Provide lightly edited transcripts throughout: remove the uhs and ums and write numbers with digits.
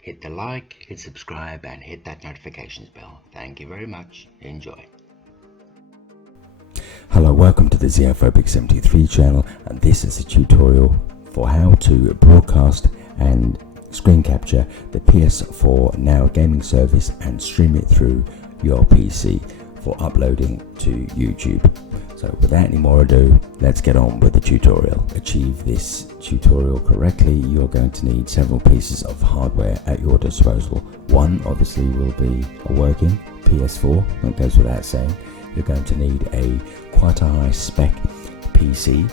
hit the like, hit subscribe, and hit that notifications bell. Thank you very much. Enjoy. Hello, welcome to the Zeofobic73 channel, and this is a tutorial for how to broadcast and screen capture the PS4 Now gaming service and stream it through your PC for uploading to YouTube. So without any more ado, let's get on with the tutorial. To achieve this tutorial correctly, you're going to need several pieces of hardware at your disposal. One obviously will be a working PS4, that goes without saying. You're going to need quite a high spec PC.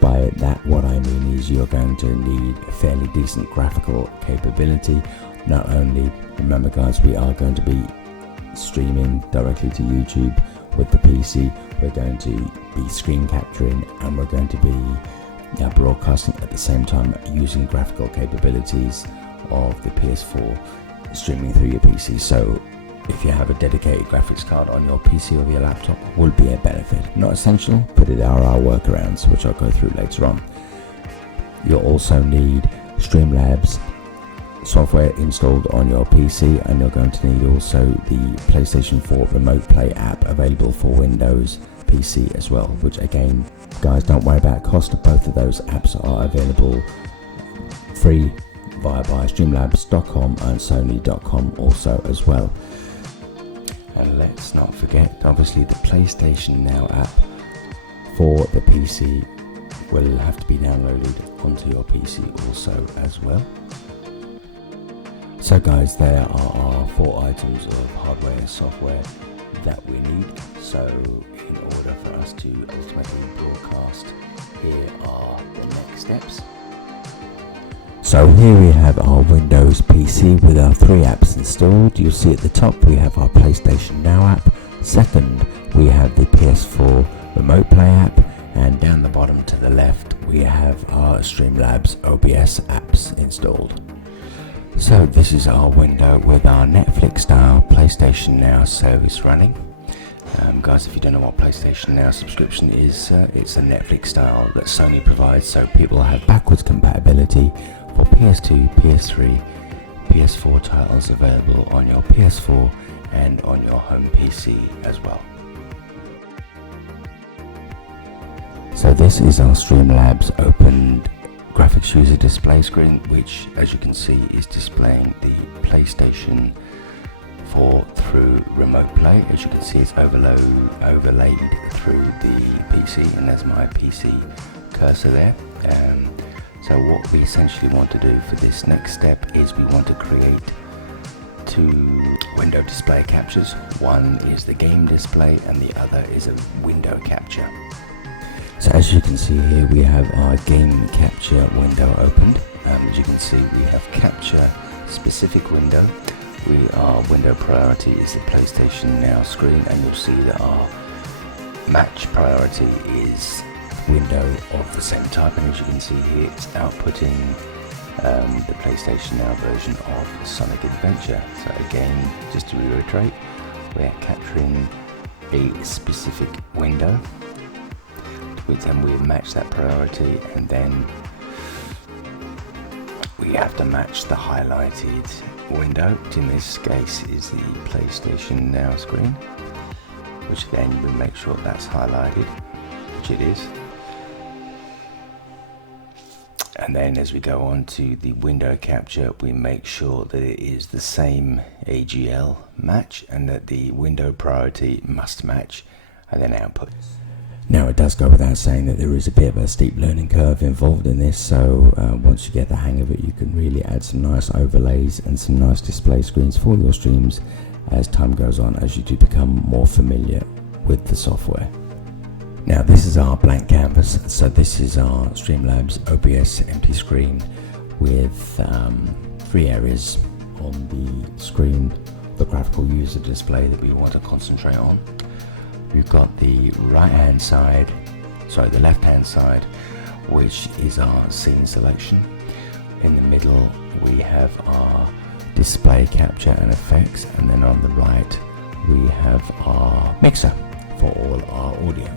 By that, what I mean is you're going to need a fairly decent graphical capability. Not only, remember guys, we are going to be streaming directly to YouTube with the PC. We're going to be screen capturing, and we're going to be broadcasting at the same time using graphical capabilities of the PS4 streaming through your PC. So if you have a dedicated graphics card on your PC or your laptop, will be a benefit. Not essential, but there are our workarounds, which I'll go through later on. You'll also need Streamlabs software installed on your PC, and you're going to need also the PlayStation 4 Remote Play app available for Windows PC as well, which again, guys, don't worry about cost. Both of those apps are available free via Streamlabs.com and Sony.com also as well. And let's not forget, obviously, the PlayStation Now app for the PC will have to be downloaded onto your PC also as well. So guys, there are our 4 items of hardware and software that we need. So in order for us to ultimately broadcast, here are the next steps. So here we have our Windows PC with our 3 apps installed. You'll see at the top we have our PlayStation Now app. Second, we have the PS4 Remote Play app, and down the bottom to the left we have our Streamlabs OBS apps installed. So this is our window with our Netflix style PlayStation Now service running. Guys, if you don't know what PlayStation Now subscription is, it's a Netflix style that Sony provides, so people have backwards compatibility for PS2, PS3, PS4 titles available on your PS4 and on your home PC as well. So this is our Streamlabs opened graphics user display screen, which as you can see is displaying the PlayStation 4 through Remote Play. As you can see, it's overlaid through the PC, and there's my PC cursor there. So what we essentially want to do for this next step is we want to create 2 window display captures. One is the game display and the other is a window capture. So as you can see here, we have our game capture window opened. As you can see, we have capture specific window. Our window priority is the PlayStation Now screen, and you'll see that our match priority is window of the same type. And as you can see here, it's outputting the PlayStation Now version of Sonic Adventure. So again, just to reiterate, we're capturing a specific window. Then we match that priority, and then we have to match the highlighted window, which in this case is the PlayStation Now screen, which then we make sure that's highlighted, which it is. And then as we go on to the window capture, we make sure that it is the same AGL match and that the window priority must match, and then output. Now, it does go without saying that there is a bit of a steep learning curve involved in this, so once you get the hang of it, you can really add some nice overlays and some nice display screens for your streams as time goes on, as you do become more familiar with the software. Now, this is our blank canvas. So this is our Streamlabs OBS empty screen with 3 areas on the screen, the graphical user display that we want to concentrate on. We've got the left-hand side, which is our scene selection. In the middle, we have our display capture and effects, and then on the right, we have our mixer for all our audio.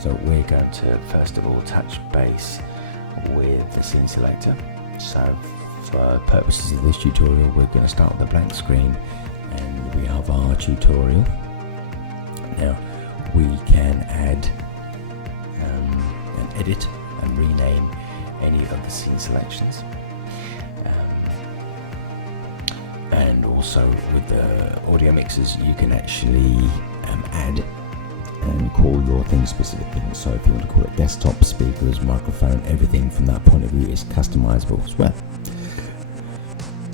So we're going to first of all touch base with the scene selector. So For purposes of this tutorial, we're going to start with a blank screen, and we have our tutorial. Now we can add and edit and rename any of the scene selections, and also with the audio mixers you can actually add and call your thing specific things. So if you want to call it desktop, speakers, microphone, everything from that point of view is customizable as well.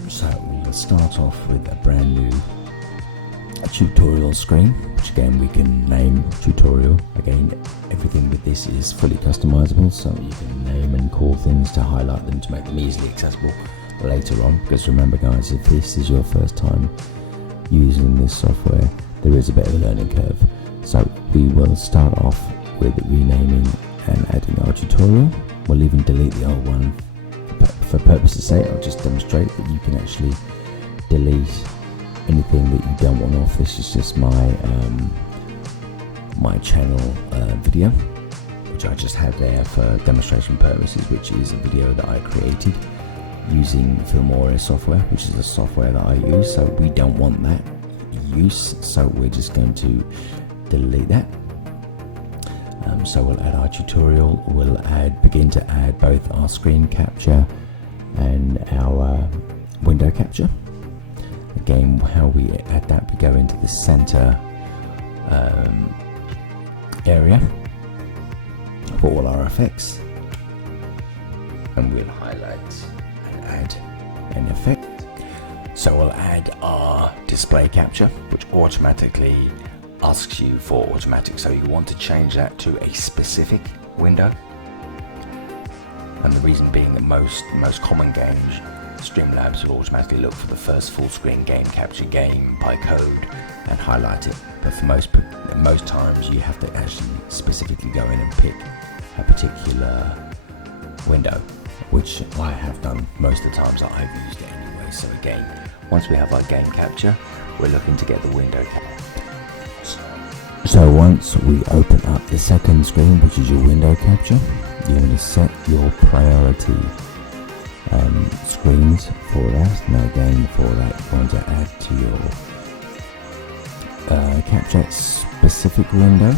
So we'll start off with a brand new tutorial screen, which again we can name tutorial. Again, everything with this is fully customizable, so you can name and call things to highlight them to make them easily accessible later on. Because remember guys, if this is your first time using this software, there is a bit of a learning curve. So we will start off with renaming and adding our tutorial. We'll even delete the old one. But for purposes' sake, I'll just demonstrate that you can actually delete anything that you don't want off. This is just my my channel video, which I just have there for demonstration purposes, which is a video that I created using Filmora software, which is the software that I use. So we don't want that use, so we're just going to delete that. So we'll add our tutorial. We'll begin to add both our screen capture and our window capture. Again, how we add that, we go into the center area for all our effects, and we'll highlight and add an effect. So we'll add our display capture, which automatically asks you for automatic, so you want to change that to a specific window. And the reason being that most common games, Streamlabs will automatically look for the first full screen game capture game by code and highlight it. But for most times you have to actually specifically go in and pick a particular window, which I have done most of the times that I've used it anyway. So again, once we have our game capture, we're looking to get the window capture. So once we open up the second screen, which is your window capture, you're going to set your priority screens for that. Now again, for that you're going to add to your capture specific window.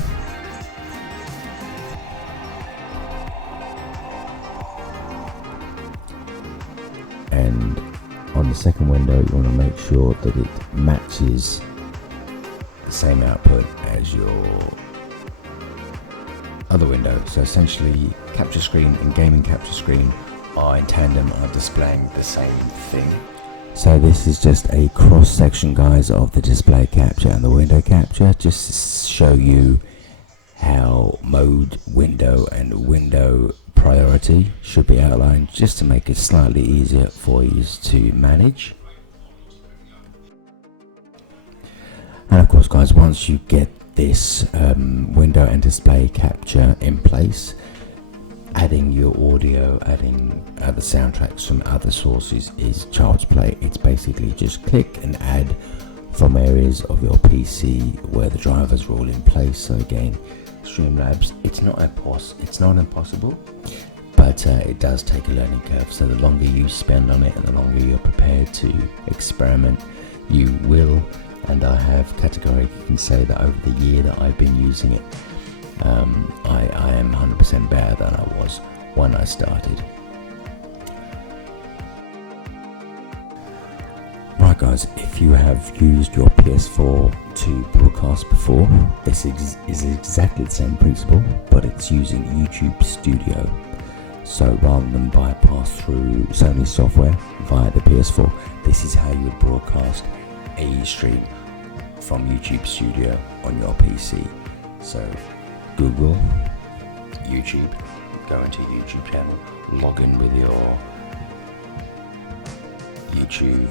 And on the second window you want to make sure that it matches the same output as your other window. So essentially capture screen and gaming capture screen are in tandem, are displaying the same thing. So this is just a cross section guys of the display capture and the window capture, just to show you how mode, window and window priority should be outlined, just to make it slightly easier for you to manage. And of course guys, once you get this window and display capture in place, adding your audio, adding other soundtracks from other sources is child's play. It's basically just click and add from areas of your PC where the drivers are all in place. So again, Streamlabs, it's not impossible, but it does take a learning curve. So the longer you spend on it and the longer you're prepared to experiment, you will. And I have categorically say that over the year that I've been using it, I am 100% better than I was when I started. Right guys, if you have used your PS4 to broadcast before, this is exactly the same principle, but it's using YouTube Studio. So rather than bypass through Sony software via the PS4, this is how you would broadcast a stream from YouTube Studio on your PC. So Google YouTube, go into YouTube channel, log in with your YouTube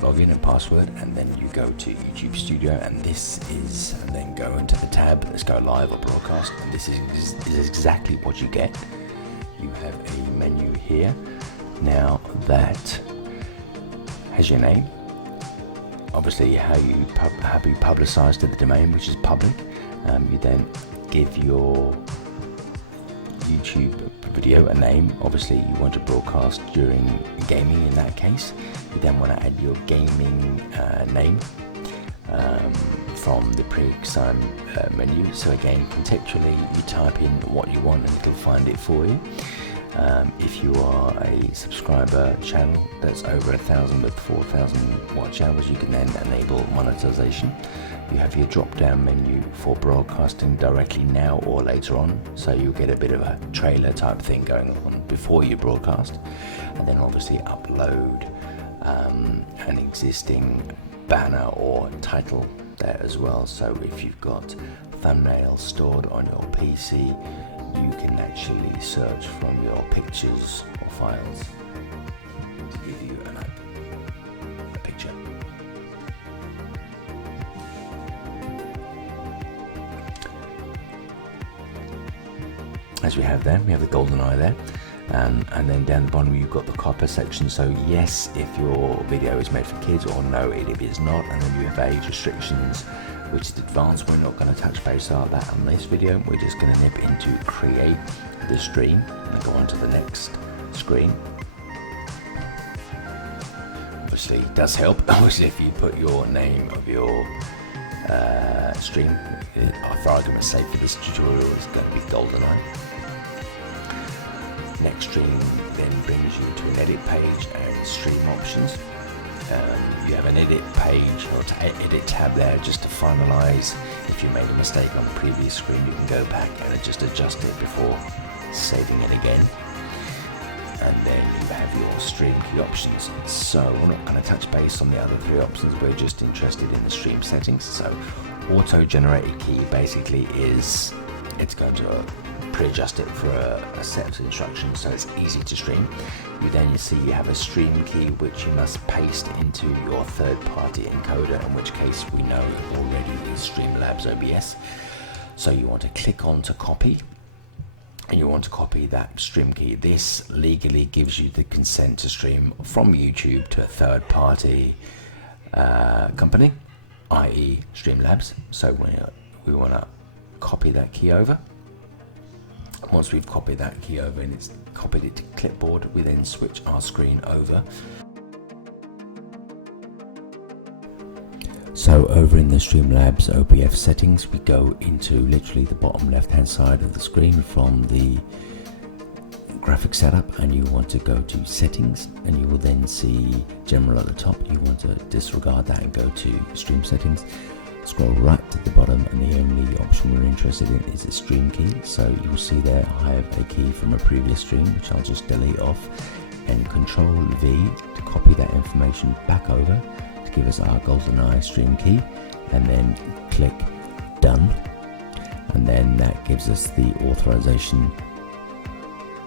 login and password, and then you go to YouTube Studio, and then go into the tab, let's go live or broadcast, and this is exactly what you get. You have a menu here now that has your name, obviously how you publicize to the domain, which is public. You then give your YouTube video a name. Obviously you want to broadcast during gaming in that case. You then want to add your gaming name from the pre-assigned menu. So again, contextually you type in what you want and it'll find it for you. If you are a subscriber channel that's over 1,000 with 4,000 watch hours, you can then enable monetization. You have your drop down menu for broadcasting directly now or later on, so you'll get a bit of a trailer type thing going on before you broadcast, and then obviously upload an existing banner or title there as well. So if you've got thumbnails stored on your PC, you can actually search from your pictures or files to give you a picture. As we have there, we have the golden eye there, and then down the bottom you've got the copper section. So yes, if your video is made for kids, or no, it is not. And then you have age restrictions, which is advanced. We're not going to touch base on that on this video. We're just going to nip into create the stream and go on to the next screen. Obviously it does help, obviously, if you put your name of your stream, for argument's sake for this tutorial, is going to be GoldenEye. Next stream then brings you to an edit page and stream options. You have an edit page or edit tab there just to finalize. If you made a mistake on the previous screen, you can go back and just adjust it before saving it again. And then you have your stream key options. So we're not going to touch base on the other three options, we're just interested in the stream settings. So auto generated key basically is, it's going to pre-adjust it for a set of instructions so it's easy to stream. You see you have a stream key which you must paste into your third-party encoder, in which case we know already is Streamlabs OBS. So you want to click on to copy, and you want to copy that stream key. This legally gives you the consent to stream from YouTube to a third-party company, i.e. Streamlabs. So we want to copy that key over. Once we've copied that key over and it's copied it to clipboard, we then switch our screen over. So over in the Streamlabs OBS settings, we go into literally the bottom left hand side of the screen from the graphic setup, and you want to go to settings, and you will then see general at the top. You want to disregard that and go to stream settings. Scroll right to the bottom, and the only option we're interested in is the stream key. So you'll see there I have a key from a previous stream which I'll just delete off, and Control V to copy that information back over to give us our GoldenEye stream key, and then click done, and then that gives us the authorization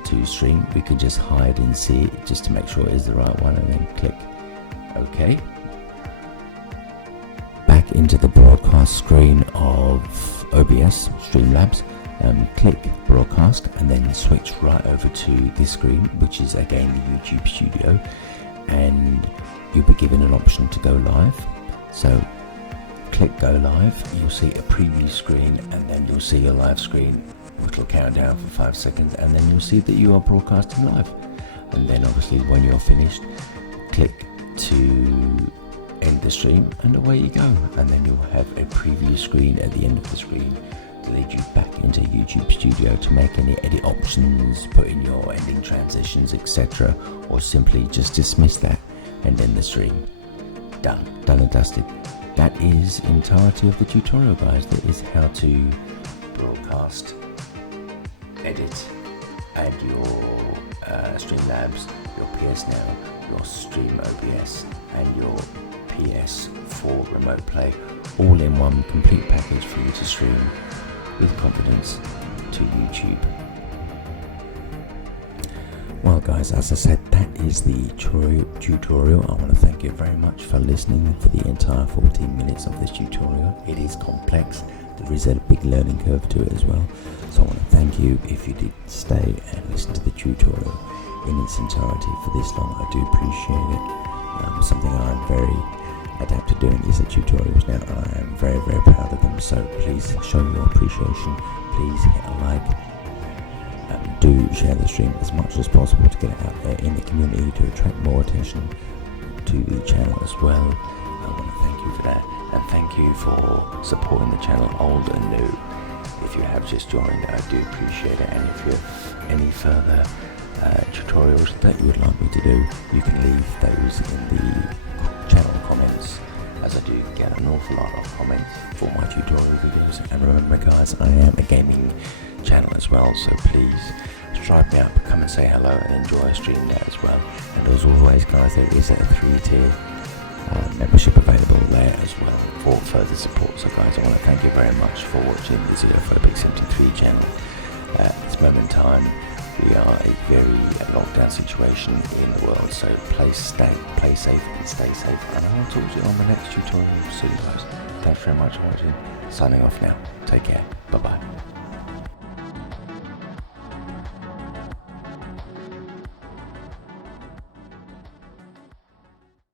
to stream. We can just hide and see it just to make sure it is the right one, and then click OK. Back into the broadcast screen of OBS Streamlabs, click broadcast, and then switch right over to this screen, which is again the YouTube Studio, and you'll be given an option to go live. So click go live, you'll see a preview screen, and then you'll see your live screen, which will count down for 5 seconds, and then you'll see that you are broadcasting live. And then obviously when you're finished, click to end the stream, and away you go. And then you'll have a preview screen at the end of the screen to lead you back into YouTube Studio to make any edit options, put in your ending transitions, etc., or simply just dismiss that and end the stream. Done and dusted. That is entirety of the tutorial, guys. That is how to broadcast, edit, add your Streamlabs, your PS Now, your Stream OBS, and your PS4 remote play, all in one complete package for you to stream with confidence to YouTube. Well guys, as I said, that is the tutorial. I want to thank you very much for listening for the entire 14 minutes of this tutorial. It is complex, there is a big learning curve to it as well, so I want to thank you if you did stay and listen to the tutorial in its entirety for this long. I do appreciate it. Something I'm very adept at doing is the tutorials now, and I am very, very proud of them. So please show your appreciation. Please hit a like, Do share the stream as much as possible to get it out there in the community to attract more attention to the channel as well. I want to thank you for that, and thank you for supporting the channel old and new. If you have just joined, I do appreciate it, and if you have any further tutorials that you would like me to do, you can leave those in the channel comments, as I do get an awful lot of comments for my tutorial videos. And remember guys, I am a gaming channel as well, so please subscribe me up, come and say hello and enjoy Streamlabs as well. And as always guys, there is a 3-tier membership available there as well for further support. So guys, I want to thank you very much for watching the Zeofobic73 channel. At this moment in time, we are a very lockdown situation in the world, so play safe and stay safe, and I will talk to you on the next tutorial soon guys. Thanks very much for watching. Signing off now. Take care. Bye bye.